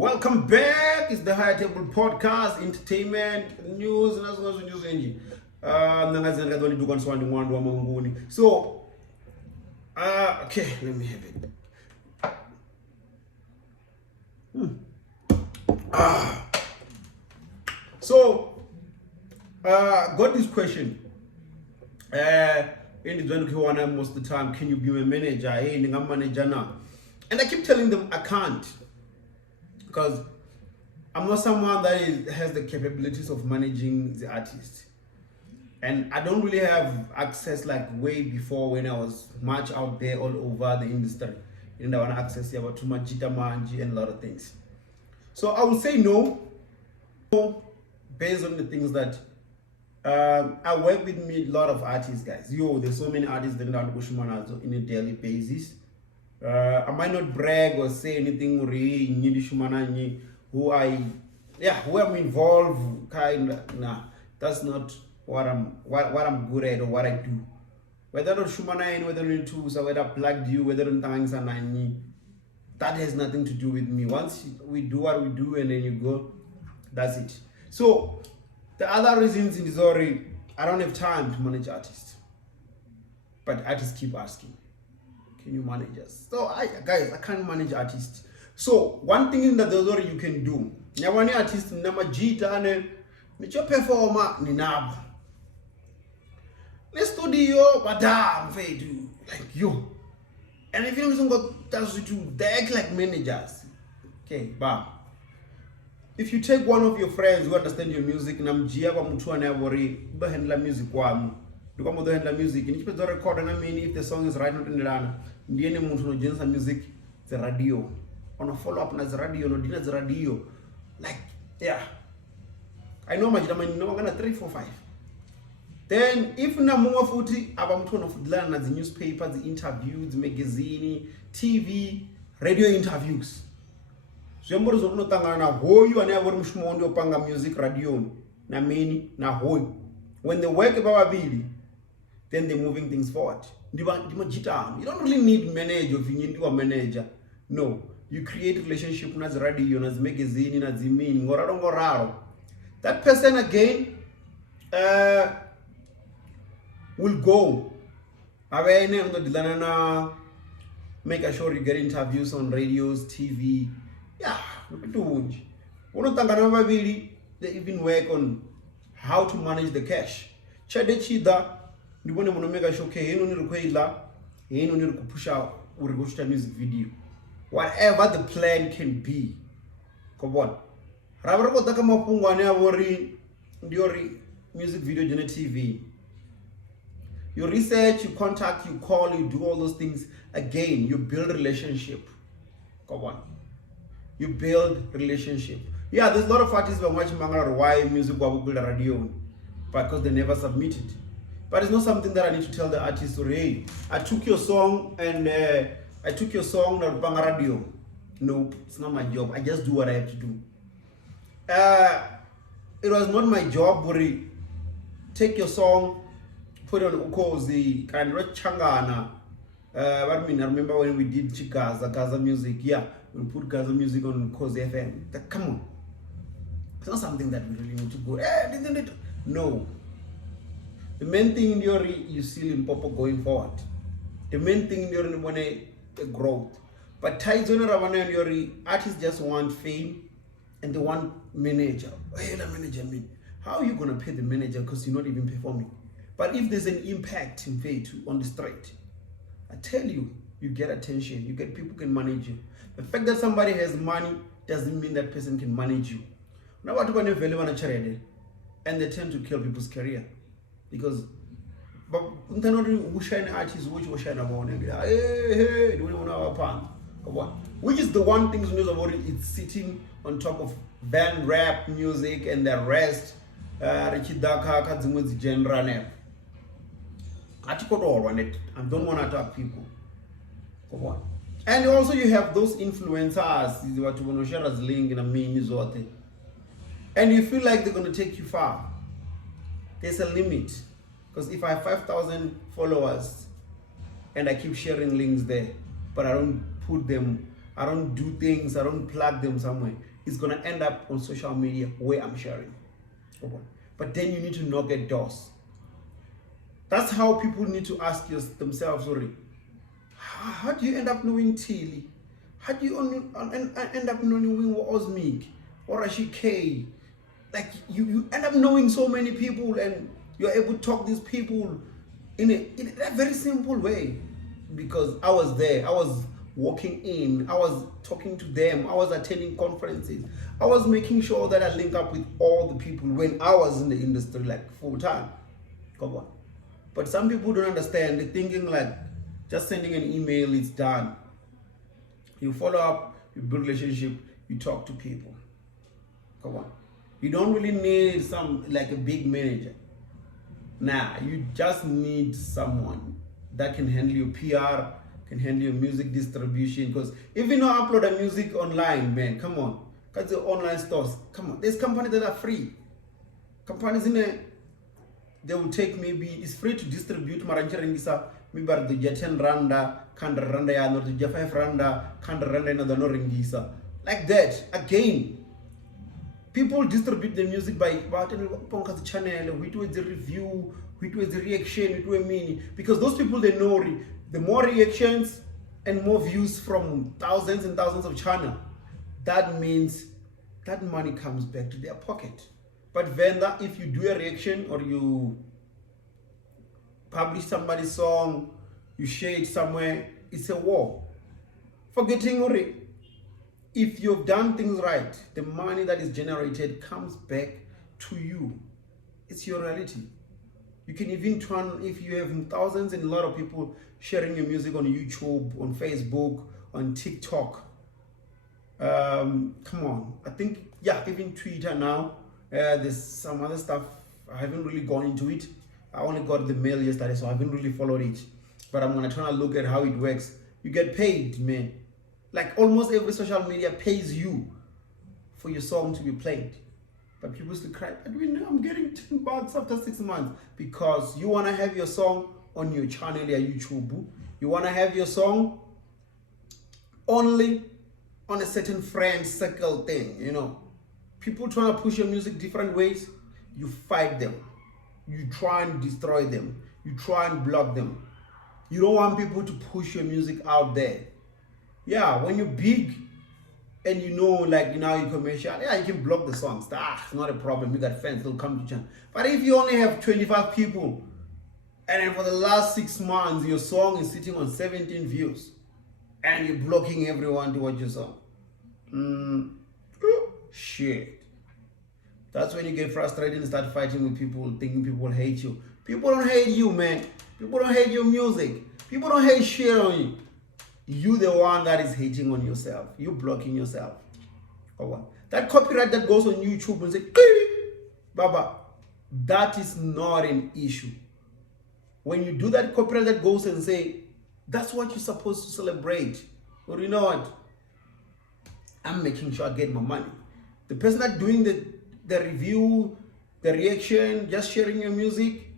Welcome back. It's the High Table Podcast, entertainment, news, and as news engine. So, okay, let me have it. So, got this question. In the journal, most of the time, can you be a manager? Hey, I'm manager now. And I keep telling them I can't. Because I'm not someone that has the capabilities of managing the artist. And I don't really have access like way before when I was much out there all over the industry. And I want to access about too much manji and a lot of things. So I would say no, based on the things that I work with a lot of artists, guys. There's so many artists that are in a daily basis. I might not brag or say anything who I'm involved that's not what I'm good at or what I do. Whether on Shumana, whether on tools, or whether I plugged you, whether on tangs and that has nothing to do with me. Once we do what we do and then you go, that's it. So the other reasons in Zori, I don't have time to manage artists. But artists keep asking, can you manage us? So I can't manage artists. So one thing in the Zori you can do, nyawani artist nama jita ane nicho performer ninabo. Ne studio badam fedu like you. And if you don't that's what you they act like managers. Okay, bam. If you take one of your friends who understand your music, namjia kwa mtu anayewori handle music kwamu. Because mo handle music, and if you record and if the song is right not in the run, ndiye mtu no jensa music the radio. On a follow up na the radio no dina the radio. Like yeah. I know majita mani no ngana 3 4 5. Then if na munga futhi abamthu no fudlana na the newspapers, the interviews, magazine, TV, radio interviews. Zwemboro zokunotangana na hoyu anayavori mushumo ndio panga music radio na mini na hoyu. When they work bababili, then they're moving things forward. You don't really need manager if you need a manager. No, you create relationship with the radio, with the magazine, with the meaning. That person again will go. Make sure you get interviews on radios, TV. Yeah, they even work on how to manage the cash. Chida, you want to make sure you push out or music video. Whatever the plan can be. Come on. Music video on TV. You research, you contact, you call, you do all those things. Again, you build relationship. Come on. You build relationship. Yeah, there's a lot of artists who are watching why music will build a radio, because they never submitted. But it's not something that I need to tell the artist, hey, I took your song and I took your song na banga radio. Nope, it's not my job. I just do what I have to do. It was not my job, Buri. Take your song, put it on Ukozi, and Changana. I remember when we did Gaza music, yeah, we put Gaza music on Ukozi FM. Come on. It's not something that we really need to go, no. The main thing you see in Popo going forward. The main thing you want growth. But your artists just want fame and they want manager. Hey, the manager mean. How are you gonna pay the manager because you're not even performing? But if there's an impact in pay on the street, I tell you, you get attention, you get people can manage you. The fact that somebody has money doesn't mean that person can manage you. Now what about and they tend to kill people's career. Because but artists which which is the one thing news about it, it's sitting on top of Venrap music and the rest genre. I don't want to attack people. Come on. And also you have those influencers what you want to share as link in a means or thing. And you feel like they're gonna take you far. There's a limit. Because if I have 5,000 followers and I keep sharing links there, but I don't put them, I don't do things, I don't plug them somewhere, is gonna end up on social media where I'm sharing. But then you need to knock at doors. That's how people need to ask themselves, sorry, how do you end up knowing Tilly? How do you end up knowing Osmic or Rashi K? Like you end up knowing so many people, and you're able to talk these people in a very simple way, because I was there. I was walking in, I was talking to them, I was attending conferences, I was making sure that I link up with all the people when I was in the industry, like full time. Come on. But some people don't understand. They're thinking like just sending an email, it's done. You follow up, you build relationship, you talk to people. Come on. You don't really need like a big manager. Nah, you just need someone that can handle your PR, can handle your music distribution. Because if you don't upload a music online, man, come on. Because the online stores, come on. There's companies that are free. Companies in there, they will take, maybe it's free to distribute marancherengisa maybe the jet 10 randa kanda randa ya no the 5 randa kanda randa no the no ringisa, like that. Again, people distribute the music by the channel, we do the review, we do the reaction, we do a mini, because those people, they know the more reactions and more views from thousands and thousands of channels, that means that money comes back to their pocket. But venda, if you do a reaction or you publish somebody's song, you share it somewhere, it's a war. Forgetting already, if you've done things right, the money that is generated comes back to you. It's your reality. You can even turn, if you have thousands and a lot of people sharing your music on YouTube, on Facebook, on TikTok. Come on, I think, yeah, even Twitter now. There's some other stuff. I haven't really gone into it. I only got the mail yesterday, so I haven't really followed it. But I'm gonna try to look at how it works. You get paid, man. Like almost every social media pays you for your song to be played. But people still cry, but we know I'm getting $10 after 6 months, because you wanna have your song on your channel, your YouTube. You wanna have your song only on a certain friend circle thing, you know. People trying to push your music different ways, you fight them. You try and destroy them. You try and block them. You don't want people to push your music out there. Yeah, when you're big and you know, like, you know, you're commercial, yeah, you can block the songs. It's not a problem. You got fans, they'll come to channel. But if you only have 25 people, and then for the last 6 months, your song is sitting on 17 views, and you're blocking everyone to watch your song. Shit. That's when you get frustrated and start fighting with people, thinking people hate you. People don't hate you, man. People don't hate your music. People don't hate shit on you. You the one that is hating on yourself. You blocking yourself. Or what? That copyright that goes on YouTube and say, Baba, that is not an issue. When you do that copyright that goes and say, that's what you're supposed to celebrate. Or you know what? I'm making sure I get my money. The person that's doing the review, the reaction, just sharing your music,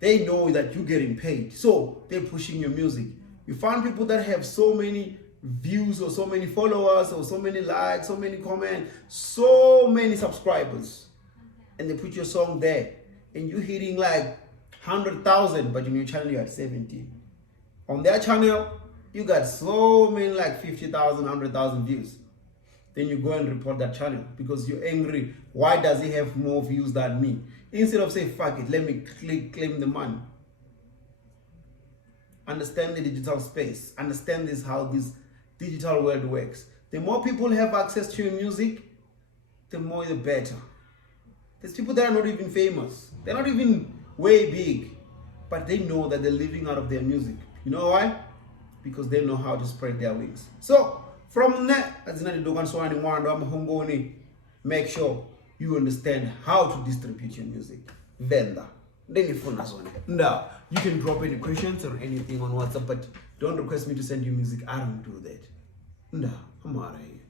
they know that you're getting paid. So they're pushing your music. You find people that have so many views or so many followers or so many likes, so many comments, so many subscribers, and they put your song there, and you're hitting like 100,000, but in your channel you had 70. On their channel, you got so many like 50,000, 100,000 views. Then you go and report that channel because you're angry. Why does he have more views than me? Instead of saying, fuck it, let me claim the money. Understand the digital space. Understand how this digital world works. The more people have access to your music, the more the better. There's people that are not even famous. They're not even way big, but they know that they're living out of their music. You know why? Because they know how to spread their wings. So from there, make sure you understand how to distribute your music. Venda. Now, you can drop any questions or anything on WhatsApp, but don't request me to send you music. I don't do that. No, I'm out of here.